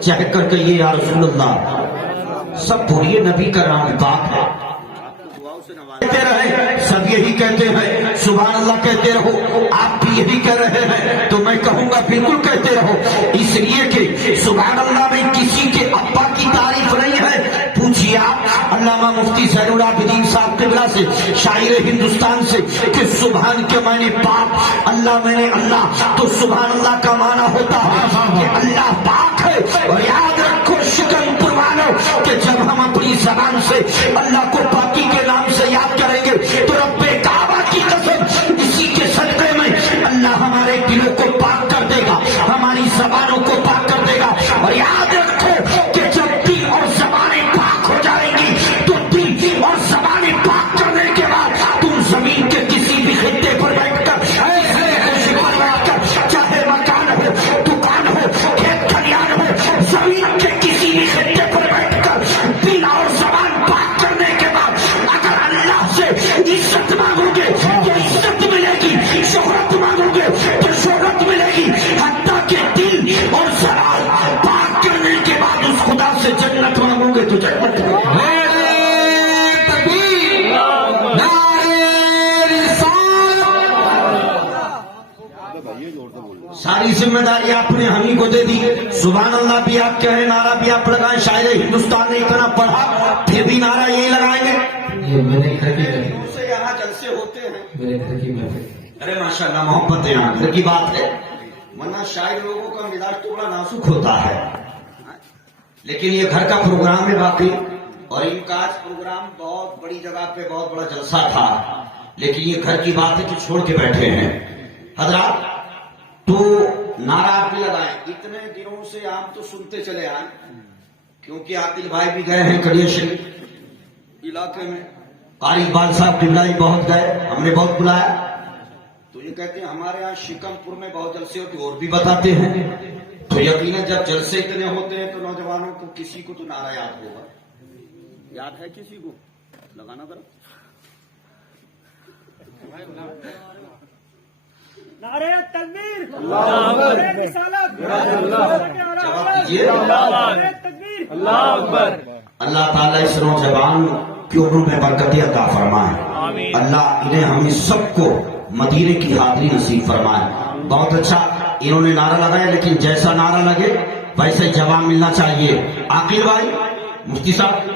چاہ کر کہیے یا رسول اللہ سب بولیے نبی کا نام پاک ہے کہتے رہے سب یہی کہتے ہیں سبحان اللہ کہتے رہو آپ بھی یہی کہہ رہے ہیں تو میں کہوں گا بالکل کہتے رہو اس لیے کہ سبحان اللہ میں کسی کے ابا کی تعریف نہیں ہے پوچھئے آپ علامہ مفتی زین العابدین صاحب قبلہ سے شاعر ہندوستان سے کہ سبحان کے معنی پاک اللہ میں نے اللہ تو سبحان اللہ کا معنی ہوتا ہے کہ اللہ پاک ہے اور یاد رکھو شکن پروانو کہ جب ہم اپنی زبان سے اللہ کو پاکی کے نام سے یاد کریں گے تو رب کعبہ کی قسم اسی کے صدقے میں اللہ ہمارے دلوں کو پاک کر دے گا ہماری زبانوں کو پاک کر دے گا اور یاد رکھو کہ جب دل اور زبانیں پاک ہو جائیں گی تو دل اور زبانیں پاک کرنے کے بعد تم زمین کے کسی بھی خطے پر بیٹھ کر چاہے مکان ہو دکان ہو کھیت کھلیان ہو زمین کے کسی بھی خطے پر بیٹھ کر دل اور زبان پاک کرنے کے بعد اگر اللہ سے عزت مانگو گے تو عزت ملے گی شہرت مانگو گے تو شہرت ملے گی حتیٰ کہ دل اور زبان پاک کرنے کے بعد اس خدا سے جنت مانگو گے تو جنت ملے گی ساری ذمہ داری آپ نے ہم ہی کو دے دی سبحان اللہ بھی آپ کہیں نعرہ بھی آپ لگائیں شاعر ہندوستان نے اتنا پڑھا پھر بھی نعرہ یہی لگائیں گے میرے گھر کی سے یہاں جلسے ہوتے ہیں میرے گھر کی محفل ارے ماشاءاللہ محبت ہے یہاں گھر کی بات ہے ورنہ شاعر لوگوں کا مزاج تو بڑا نازک ہوتا ہے لیکن یہ گھر کا پروگرام ہے باقی اور ان کا آج پروگرام بہت بڑی جگہ پہ بہت بڑا جلسہ تھا لیکن یہ گھر کی بات ہے کہ چھوڑ کے بیٹھے ہیں حضرات تو نعرہ آپ بھی لگائیں اتنے دنوں سے آپ تو سنتے چلے آئے کیونکہ عاقل بھائی بھی گئے ہیں کڑیا شریف علاقے میں قاری اقبال صاحب قبلہ ہی بہت گئے ہم نے بہت بلایا تو یہ کہتے ہیں ہمارے یہاں شکم پور میں بہت جلسے ہوتے اور بھی بتاتے ہیں تو یقیناً جب جلسے اتنے ہوتے ہیں تو نوجوانوں کو کسی کو تو نعرہ یاد ہوگا یاد ہے کسی کو لگانا ذرا نعرہ تکبیر نعرہ رسالت نعرہ تکبیر اللہ اکبر اللہ تعالیٰ اس نوجوان کی عمر میں برکتیں عطا فرمائے اللہ انہیں ہمیں سب کو مدینے کی حاضری نصیب فرمائے بہت اچھا انہوں نے نعرہ لگایا لیکن جیسا نعرہ لگے ویسے جواب ملنا چاہیے عاقل بھائی مفتی صاحب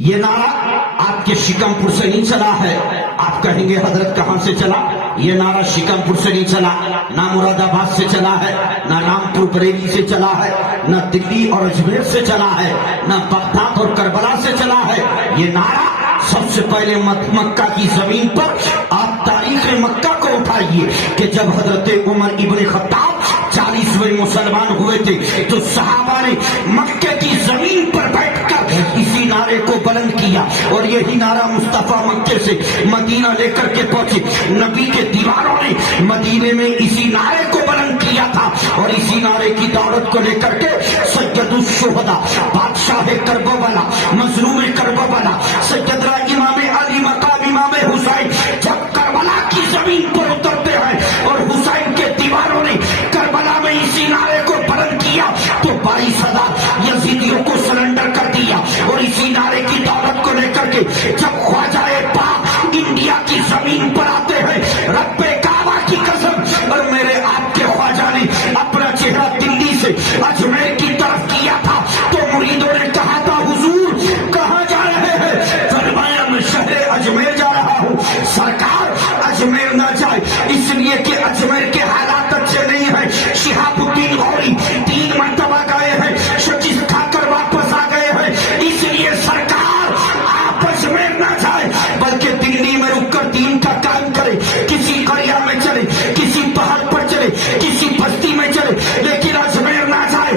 یہ نعرہ آپ کے شکم پور سے نہیں چلا ہے آپ کہیں گے حضرت کہاں سے چلا یہ نعرہ شکم پور سے نہیں چلا نہ مراد آباد سے چلا ہے نہ رامپور بریلی سے چلا ہے نہ دلی اور اجمیر سے چلا ہے نہ بغداد اور کربلا سے چلا ہے یہ نعرہ سب سے پہلے مکہ کی زمین پر آپ تاریخ مکہ کو اٹھائیے کہ جب حضرت عمر ابن خطاب 40ویں مسلمان ہوئے تھے تو صحابہ نے مکہ کی زمین پر بیٹھ کر اسی نعرے کو بلند کیا اور یہی نعرہ مصطفیٰ مکے سے مدینہ لے کر کے پہنچے نبی کے دیواروں نے مدینے میں اسی نعرے کو بلند کیا تھا اور اسی نعرے کی دولت کو لے کر کے سید الشہداء بادشاہ کربلا مظلوم کربلا سیدنا امام علی مقام امام حسین جب کربلا کی زمین پر اترتے ہیں اور حسین کے دیواروں نے کربلا میں اسی نعرے کو بلند کیا تو 22,000 یزیدیوں کو سرنڈر کر دیا اور اسی نعرے کی دولت کو لے کر کے جب خواجہ پاک انڈیا کی زمین پر آتے ہیں رب کعبہ کی قسم اور میرے آپ کے خواجہ نے اپنا چہرہ دلی سے اجمیر کی طرف کیا تھا تو مریدوں نے کہا تھا حضور کہاں جا رہے ہیں فرمایا میں شہر اجمیر جا رہا ہوں سرکار اجمیر نہ جائے اس لیے کہ اجمیر کے حالات اچھے نہیں ہیں شہاب الدین غوری 3 مرتبہ گئے ہیں شکست کھا کر واپس آ گئے ہیں اس لیے سرکار آپ اجمیر نہ جائے بلکہ دلی میں رک کر دین کا کام کرے کسی قریہ میں چلے کسی پہاڑ پر چلے کسی بستی میں چلے لیکن اجمیر نہ جائے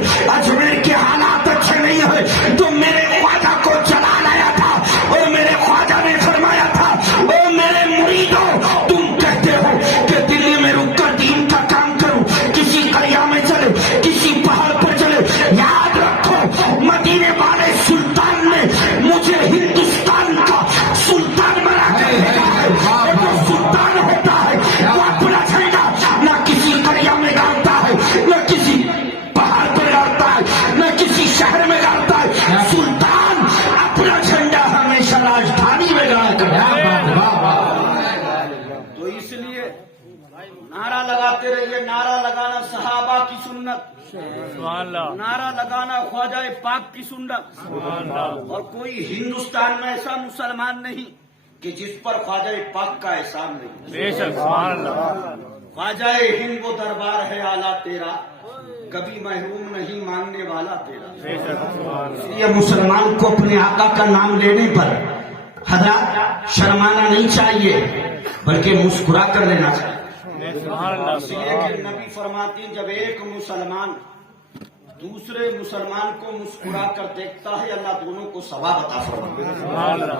सुभान अल्लाह, नारा लगाना ख्वाजा पाक की सुन्नत। सुभान अल्लाह, और कोई हिंदुस्तान में ऐसा मुसलमान नहीं कि जिस पर ख्वाजा पाक का एहसान नहीं। बेशक सुभान अल्लाह, ख्वाजा हिंद वो दरबार है आला तेरा, कभी महरूम नहीं मांगने वाला तेरा। बेशक सुभान अल्लाह, इसलिए मुसलमान को अपने आका का नाम लेने पर हजरत शर्माना नहीं चाहिए, बल्कि मुस्कुरा कर लेना चाहिए। सुभान अल्लाह, इसलिए कि नबी फरमाती हैं, जब एक मुसलमान दूसरे मुसलमान को मुस्कुरा कर देखता है, अल्लाह दोनों को सवाब अता फरमाता है। सुभान अल्लाह,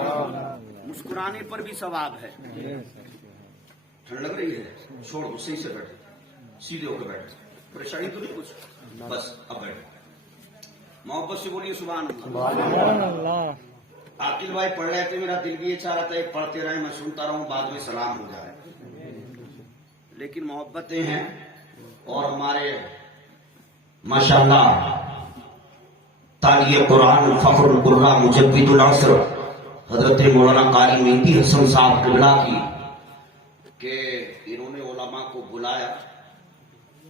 मुस्कुराने पर भी सवाब है। ठंड लग रही है, छोड़ दो, सही से बैठे, सीधे होकर बैठे, परेशानी तो नहीं कुछ, बस अब बैठे। मोहब्बत से बोलिए सुभान अल्लाह। आकिल भाई पढ़ रहे थे, मेरा दिल भी ये चाह रहा था पढ़ते रहे, मैं सुनता रहूं, बाद में सलाम हो जाए, लेकिन मोहब्बतें हैं। और हमारे माशाअल्लाह तालिए कुरान फखरुल कुर्रा मुजद्दिदुल असर हजरत मौलाना कारी मेहदी हसन साहब किबला की कि इन्होंने उलमा को बुलाया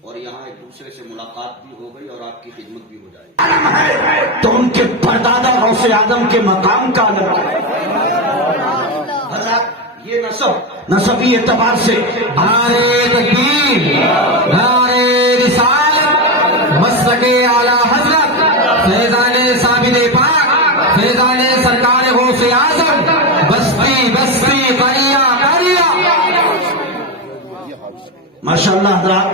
और यहाँ एक दूसरे से मुलाकात भी हो गई और आपकी खिदमत भी हो जाएगी। तो उनके परदादा गौसे आदम के मकाम का ये नसबी एतबार से नारे तकबीर, नारे रिसालत, मसलके आला हजरत, फैजाने साबिर पाक, फैजाने सरकार गौसे आजम, बस्ती बस्ती करिया करिया। माशाअल्लाह हजरात,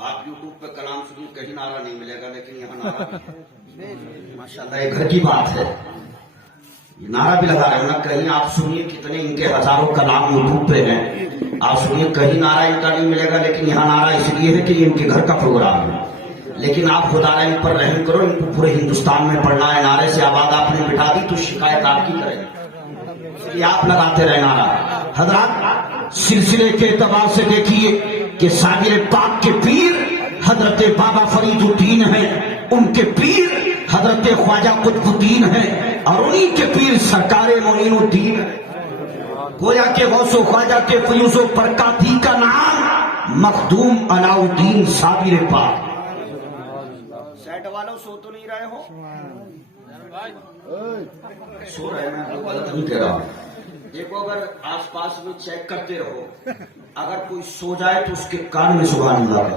आप यूट्यूब पे कलाम सुनिए, कहीं नारा नहीं मिलेगा, लेकिन यहाँ नारा भी है। माशाअल्लाह एक घर की बात है, ये नारा भी लगा रहे हो ना, कहीं आप सुनिए कितने इनके हजारों कलाम यूट्यूब पे हैं, आप सुनिए कहीं नारा इनका नहीं मिलेगा, लेकिन यहाँ नारा इसलिए है कि ये इनके घर का प्रोग्राम है। लेकिन आप खुदा इन पर रहम करो, इनको पूरे हिंदुस्तान में पढ़ना है। नारे से आबाद आपने बिठा दी तो शिकायत आपकी करेगी, इसलिए आप लगाते रहे नारा। हजरात सिलसिले के एतबार से देखिए कि साबिर पाक के पीर हजरत बाबा फरीदुद्दीन है, उनके पीर हजरत ख्वाजा कुतुबुद्दीन है, और उन्हीं के पीर सरकार मोइनुद्दीन है। गोया के गौसो ख्वाजा के फयूजो बरकाती का नाम मखदूम अलाउद्दीन साबिर पाक। सेट वालों सो तो नहीं रहे हो? सो रहे, मैं गलत नहीं कह रहा। देखो, अगर आसपास में चेक करते रहो, अगर कोई सो जाए तो उसके कान में सुभान अल्लाह का,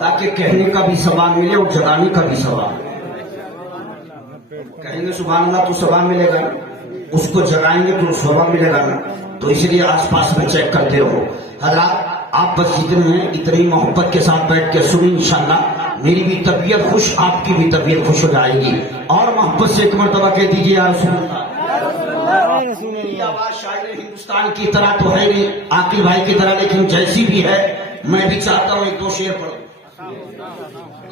ताकि कहने का भी सवाब मिले और जगाने का भी सवाब। कहेंगे सुभान अल्लाह तो सवाब मिलेगा, उसको जगाएंगे तो सवाब मिलेगा ना। तो इसलिए आसपास में चेक करते रहो। हजरात आप बस जितने हैं इतनी मोहब्बत के साथ बैठ के सुनी, इंशाअल्लाह मेरी भी तबीयत खुश, आपकी भी तबीयत खुश हो जाएगी। और मोहब्बत से एक मरतबा कह दीजिए या रसूल अल्लाह। मेरी आवाज शायद हिंदुस्तान की तरह तो है नहीं, आकिल भाई की तरह, लेकिन जैसी भी है मैं भी चाहता हूँ एक दो शेर पढ़ूं।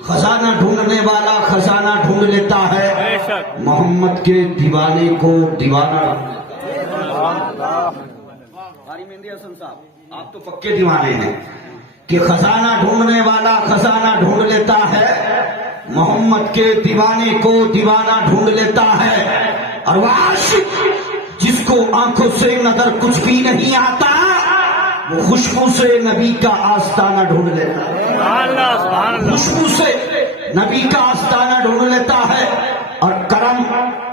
खजाना ढूंढने वाला खजाना ढूंढ लेता है, बेशक मोहम्मद के दीवाने को दीवाना कारी मेहंदी हसन साहब, आप तो पक्के दीवाने हैं कि खजाना ढूंढने वाला खजाना ढूंढ लेता है, मोहम्मद के दीवाने को दीवाना ढूंढ लेता है। और वो आशिक जिसको आंखों से नजर कुछ भी नहीं आता, वो खुशबू से नबी का आस्ताना ढूंढ लेता है। सुभान अल्लाह, सुभान अल्लाह, खुशबू से नबी का आस्ताना ढूंढ लेता है। और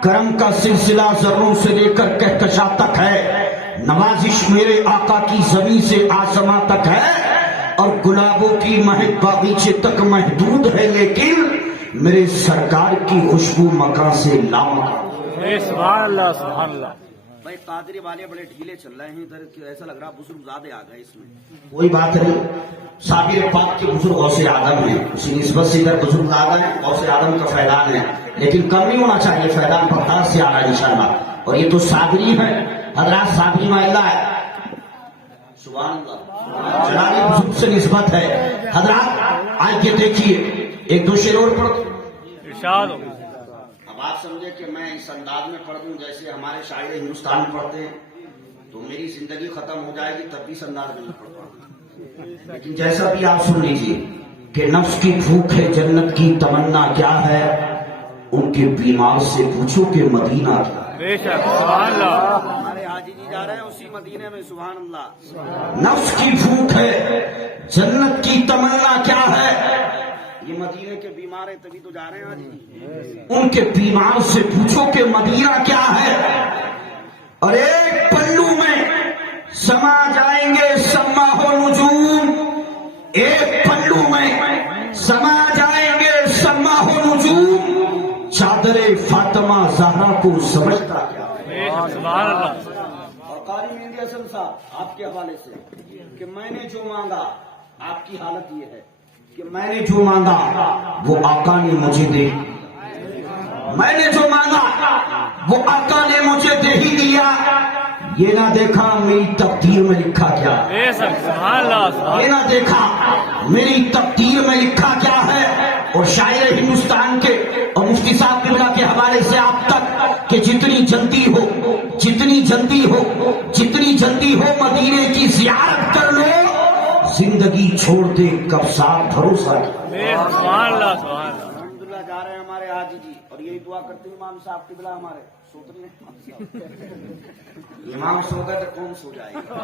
करम का सिलसिला जर्रों से लेकर कहकशा तक है, नवाजिश मेरे आका की जमीन से आसमां तक है, और गुलाबों की महक बागीचे तक महदूद है, लेकिन मेरे सरकार की खुशबू मकान से लामका। सुभान अल्लाह, सुभान अल्लाह। भाई कादरी वाले बड़े ढीले चल रहे हैं इधर, ऐसा लग रहा बुजुर्ग ज्यादा आ गए इसमें। कोई बात नहीं, साबिर पाक के बुजुर्ग गौसे आदम है, उसी निस्बत से इधर बुजुर्ग आ गए, गौसे आदम का फैलान है, लेकिन कम नहीं होना चाहिए, फैलान बर्दाश्त से आ रहा है इंशाअल्लाह। और ये तो साबरी है, हजरात साबरी माइला है, सुभान अल्लाह, जलाली बुजुर्ग से निस्बत है। हजरात आज ये देखिए एक दो शेर और पढ़ दो, इरशाद हो। अब आप समझे कि मैं इस अंदाज में पढ़ दूं जैसे हमारे शायर हिंदुस्तान पढ़ते हैं, तो मेरी जिंदगी खत्म हो जाएगी, तब भी इस अंदाज में नहीं पढ़ पाऊंगा। लेकिन जैसा भी आप सुन लीजिए कि नफ्स की भूख है, जन्नत की तमन्ना क्या है, उनके बीमार से पूछो कि मदीना क्या है। बेशक सुभान अल्लाह। हमारे हाजी जी जा रहे हैं उसी मदीने में। सुभान अल्लाह। नफ्स की भूख है, जन्नत की तमन्ना क्या है? ये मदीने के बीमार है तभी तो जा रहे हैं आज। उनके बीमार से पूछो कि मदीना क्या है। और एक पल्लू में समा जाएंगे सम्मा हो नुजूम, एक पल्लू में समा जाएंगे सम्मा हो नुजूम। चादरे फातिमा ज़हरा को समझता क्या? सुभान अल्लाह। और कारी मेहंदी हसन साहब आपके हवाले से कि मैंने जो मांगा, आपकी हालत ये है कि मैंने जो मांगा वो आका ने मुझे दे, मैंने जो मांगा वो आका ने मुझे दे ही दिया। ये ना देखा मेरी तकदीर में लिखा क्या, बेशक सुभान अल्लाह सुभान ये ना देखा मेरी तकदीर में लिखा क्या है। और शायर हिंदुस्तान के और मुफ्ती साहब किबला के हवाले से आप तक कि जितनी जल्दी हो, जितनी जल्दी हो, जितनी जल्दी हो मदीने की जियारत कर लो। जिंदगी छोड़ दे कब साथ भरोसा किया। बेशक सुभान अल्लाह सुभान अल्लाह। अल्हम्दुलिल्लाह जा रहे हैं हमारे हाजी जी और यही दुआ करते हैं इमाम साहब किबला हमारे सोच रहे हैं इमाम सो गए तो कौन सो जाएगा।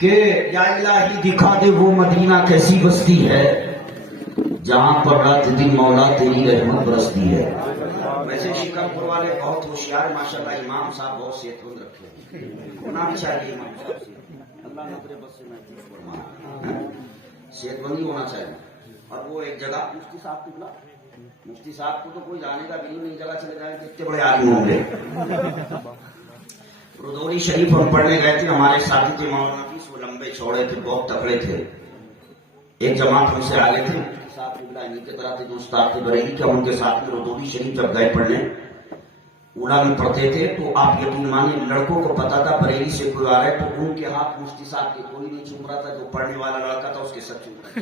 कि या इलाही दिखा दे वो मदीना कैसी बस्ती है जहां पर रात दिन मौला तेरी रहमत बरसती है। वैसे शिकरपुर वाले बहुत होशियार माशाल्लाह, इमाम साहब बहुत सेहतमंद रखे हैं, होना भी चाहिए इमाम साहब से। अल्लाह नजरे बस से महफूज फरमाए, सेहतमंदी होना चाहिए। और वो एक जगह मुफ्ती साहब किबला, मुफ्ती साहब को तो कोई जाने का भी नहीं, जगह चले जाएंगे इतने बड़े आदमी होंगे। रुदौली शरीफ हम पढ़ने गए थे, हमारे साथी थे मौलाना फीस, वो लंबे चौड़े थे, बहुत तगड़े थे। एक जमात हमसे आगे थे, साथ किबला इन्हीं के तरह थे जो उस्ताद थे बरेली के। उनके साथ में रुदौली शरीफ जब गए पढ़ने, उड़ा में पढ़ते थे तो आप यकीन माने लड़कों को पता था बरेली से कोई आ रहा है तो उनके हाथ मुफ्ती साहब के कोई नहीं चूम रहा था। जो पढ़ने वाला लड़का था उसके सब चूम रहा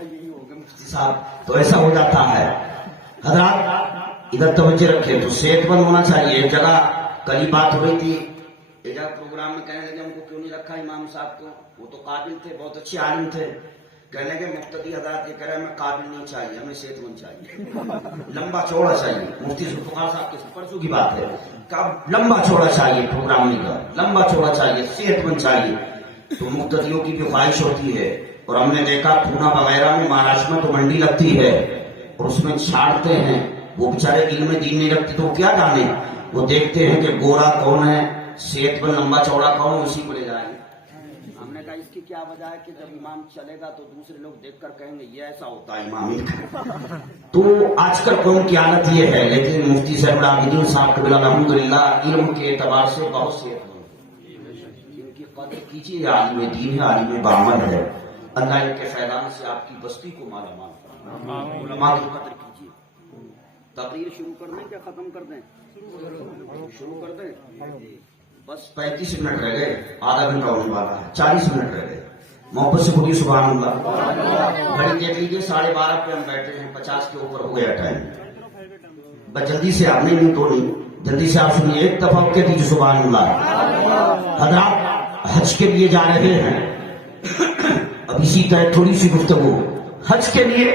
यही हो गया मुफ्ती साहब। तो ऐसा हो जाता है। हजरात इधर तवज्जो रखे तो सेहतमंद होना चाहिए। एक जगह कल ही बात हो रही थी, एक जगह प्रोग्राम में कहने लगे हमको क्यों नहीं रखा इमाम साहब को, वो तो काबिल थे, बहुत अच्छे आलिम थे। कहने लगे मुफ्ती हजरात ये कह रहे हैं हमें काबिल नहीं चाहिए, हमें सेहतमंद चाहिए, लंबा चौड़ा चाहिए। मुफ्ती जुल्फिकार साहब के परसों की बात है, लंबा चौड़ा चाहिए प्रोग्राम नहीं का, लंबा चौड़ा चाहिए, सेहतमंद चाहिए। तो मुफ्तियों की भी ख्वाहिश होती है। और हमने देखा पूना वगैरह में महाराष्ट्र में तो मंडी लगती है और उसमें छाड़ते हैं, वो बेचारे इल्म दीन नहीं रखते तो क्या जाने, वो देखते हैं कि गोरा कौन है, सेहतमंद लंबा चौड़ा कौन, उसी को ले जाएंगे। हमने कहा इसकी क्या वजह है कि जब इमाम चलेगा तो दूसरे लोग देखकर कहेंगे ये ऐसा होता है इमाम। तो आजकल कौम की हालत ये है। लेकिन मुफ्ती साहब आबिदीन साहब कबीर अल्हम्दुलिल्लाह इल्म के एतबार से बहुत सेहतमंद, इनकी कदर कीजिए, आलिम दीन है, आलिम बामल है। अल्लाह इनके फैलान से आपकी बस्ती को माला माल फरमाए, उलमा की कदर कीजिए। तकरीर शुरू कर दें क्या खत्म कर दें? शुरू कर दें। बस 35 मिनट रह गए, आधा घंटा होने वाला है, 40 मिनट रह गए। मोहब्बत से बोलिए सुभान अल्लाह। घड़ी देख लीजिए, 12:30 पे हम बैठे हैं, 50 के ऊपर हो गया टाइम। बस जल्दी से आप नहीं तो नहीं, जल्दी से आप सुनिए, एक दफा कह दीजिए सुभान अल्लाह। हजरात हज के लिए जा रहे हैं, अब इसी तरह थोड़ी सी गुफ्तगू हज के लिए।